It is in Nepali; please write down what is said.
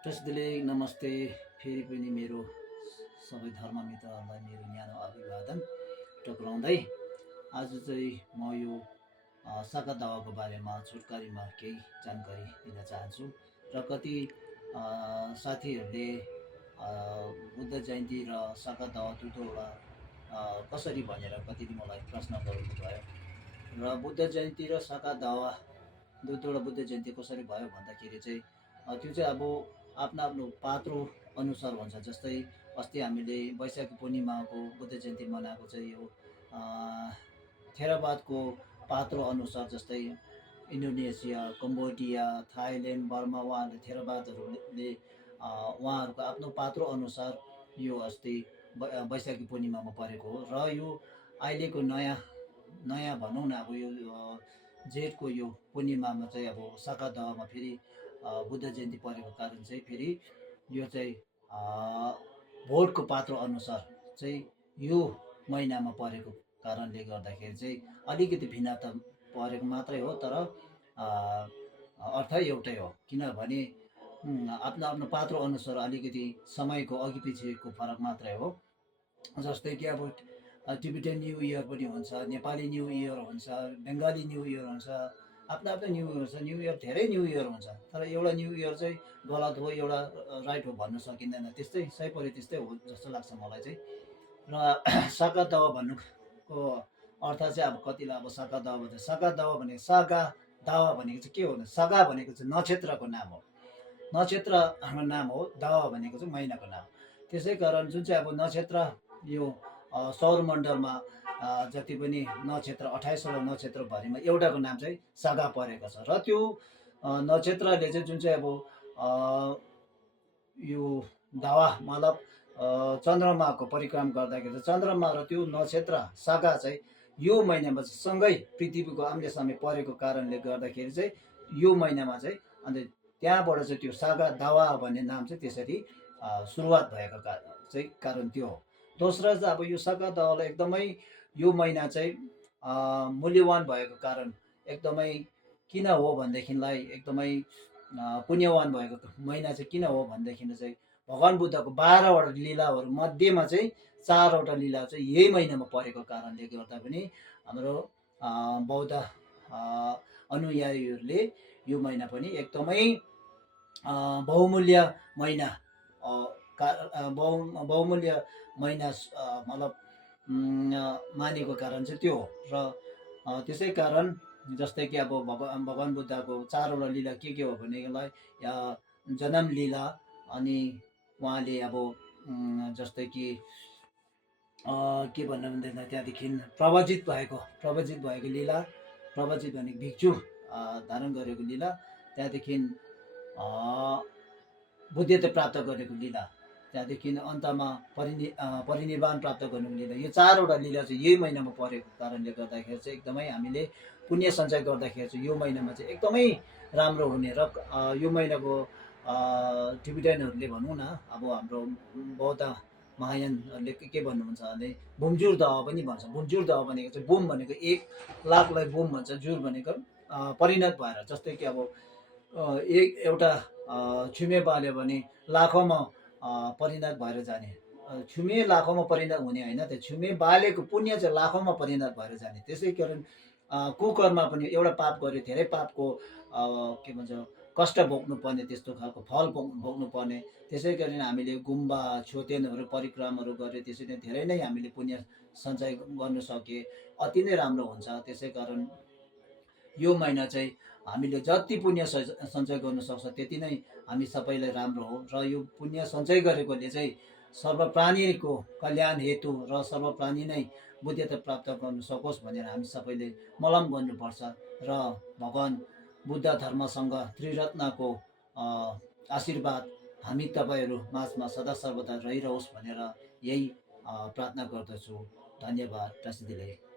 प्रसिद्धले नमस्ते। फेरि पनि मेरो सबै धर्ममित्रहरूलाई मेरो न्यानो अभिवादन टक्राउँदै आज चाहिँ म यो साका दावाको बारेमा छोटकरीमा केही जानकारी दिन चाहन्छु। र कति साथीहरूले बुद्ध जयन्ती र साका दावा दुईवटा कसरी भनेर कतिले मलाई प्रश्न गर्नुभयो। र बुद्ध जयन्ती र साका दावा दुईवटा बुद्ध जयन्ती कसरी भयो भन्दाखेरि चाहिँ त्यो चाहिँ अब आफ्नो आफ्नो पात्रो अनुसार हुन्छ। जस्तै अस्ति हामीले वैशाख पूर्णिमाको बुद्ध जयन्ती मनाएको चाहिँ यो थेरावादको पात्रो अनुसार, जस्तै इन्डोनेसिया, कम्बोडिया, थाइल्यान्ड, बर्मा उहाँहरूले थेरावादहरूले उहाँहरूको आफ्नो पात्रो अनुसार यो अस्ति वैशाखी पूर्णिमामा परेको हो। र यो अहिलेको नयाँ भनौँ न, अब यो जेठको यो पूर्णिमामा चाहिँ अब साका दावामा फेरि बुद्ध जयन्ती परेको कारण चाहिँ फेरि यो चाहिँ भोटको पात्रो अनुसार चाहिँ यो महिनामा परेको कारणले गर्दाखेरि चाहिँ अलिकति भिन्नता परेको मात्रै हो। तर अर्थ एउटै हो, किनभने आफ्नो आफ्नो पात्रो अनुसार अलिकति समयको अघि पछिको फरक मात्रै हो। जस्तै कि अब टिबेटन न्यू इयर पनि हुन्छ, नेपाली न्यू इयर हुन्छ, बङ्गाली न्यू इयर हुन्छ, आफ्नो आफ्नो न्यू इयर छ। न्यू इयर धेरै न्यू इयर हुन्छ, तर एउटा न्यू इयर चाहिँ गलत हो, एउटा राइट हो भन्न सकिँदैन। त्यस्तै सही त्यस्तै हो जस्तो लाग्छ मलाई चाहिँ। र साका दावा भन्नुको अर्थ चाहिँ अब कतिलाई अब साका दावा भन्छ। साका दावा भनेको सागा दावा भनेको चाहिँ के हो भने, सागा भनेको चाहिँ नक्षत्रको नाम हो, नक्षत्रको नाम हो। दावा भनेको चाहिँ महिनाको नाम। त्यसै कारण जुन चाहिँ अब नक्षत्र यो सौरमण्डलमा जति पनि नक्षत्र 28वटा नक्षत्रभरिमा एउटाको नाम चाहिँ सागा परेको छ। र त्यो नक्षत्रले चाहिँ जुन चाहिँ अब यो दावा मतलब चन्द्रमाको परिक्रमा गर्दाखेरि चन्द्रमा र त्यो नक्षत्र सागा चाहिँ यो महिनामा चाहिँ सँगै पृथ्वीको आम्ने सामने परेको कारणले गर्दाखेरि चाहिँ यो महिनामा चाहिँ अन्त त्यहाँबाट चाहिँ त्यो सागा दावा भन्ने नाम चाहिँ त्यसरी सुरुवात भएको कारण त्यो हो। दोस्रो चाहिँ अब यो सागा दावालाई एकदमै यो महिना चाहिँ मूल्यवान भएको कारण एकदमै किन हो भनेदेखिलाई एकदमै पुण्यवान भएको महिना चाहिँ किन हो भनेदेखि चाहिँ भगवान् बुद्धको 12वटा लीलाहरू मध्येमा चाहिँ 4वटा लीला चाहिँ यही महिनामा परेको कारणले गर्दा पनि हाम्रो बौद्ध अनुयायीहरूले यो महिना पनि एकदमै बहुमूल्य महिना बहुमूल्य महिना मतलब मानेको कारण चाहिँ त्यो हो। र त्यसै कारण जस्तै कि अब भगवान् बुद्धको 4वटा लीला के हो भनेदेखिलाई जन्म लीला, अनि उहाँले अब जस्तै कि के भन्नु भन्दैन त्यहाँदेखि प्रवजित भएको लीला, प्रवजित भनेको भिक्षु धारण गरेको लीला, त्यहाँदेखि बुद्धत्व प्राप्त गरेको लीला, त्यहाँदेखि अन्तमा परिनिर्वाण प्राप्त गर्नुको लीला। यो 4वटा लीला चाहिँ यही महिनामा परेको कारणले गर्दाखेरि चाहिँ एकदमै हामीले पुण्य सञ्चय गर्दाखेरि चाहिँ यो महिनामा चाहिँ एकदमै राम्रो हुने। र यो महिनाको टिबेटनहरूले भनौँ न, अब हाम्रो बौद्ध महायानहरूले के भन्नुहुन्छ भने बुमजुर दावा पनि भन्छ। बुमजुर दावा भनेको चाहिँ बुम भनेको 1,00,000लाई बुम भन्छ, जुर भनेको परिणत भएर। जस्तै कि अब एउटा छुमे बाल्यो भने लाखौँमा परिणत भएर जाने। छुमे लाखौँमा परिणत हुने होइन, त्यो छुमे बालेको पुण्य चाहिँ लाखौँमा परिणत भएर जाने। त्यसै कारण कुकर्म पनि एउटा पाप गऱ्यो धेरै पापको के भन्छ कष्ट भोग्नुपर्ने, त्यस्तो खालको फल भोग्नुपर्ने। त्यसै कारण हामीले गुम्बा छोतेनहरू परिक्रमाहरू गरे, त्यसरी नै धेरै नै हामीले पुण्य सञ्चय गर्नु सके अति नै राम्रो हुन्छ। त्यसै कारण यो महिना चाहिँ हामीले जति पुण्य सञ्चय गर्नु सक्छ त्यति नै हामी सबैलाई राम्रो हो। र यो पुण्य सञ्चय गरेकोले चाहिँ सर्वप्राणीको कल्याण हेतु र सर्वप्राणी नै बुद्धत्व प्राप्त गर्नु सकोस् भनेर हामी सबैले मलम गर्नुपर्छ। र भगवान् बुद्ध धर्मसँग त्रिरत्नको आशीर्वाद हामी तपाईँहरू माझमा सदा सर्वदा रहिरहोस् भनेर यही प्रार्थना गर्दछु। धन्यवाद। प्रसिद्धिले।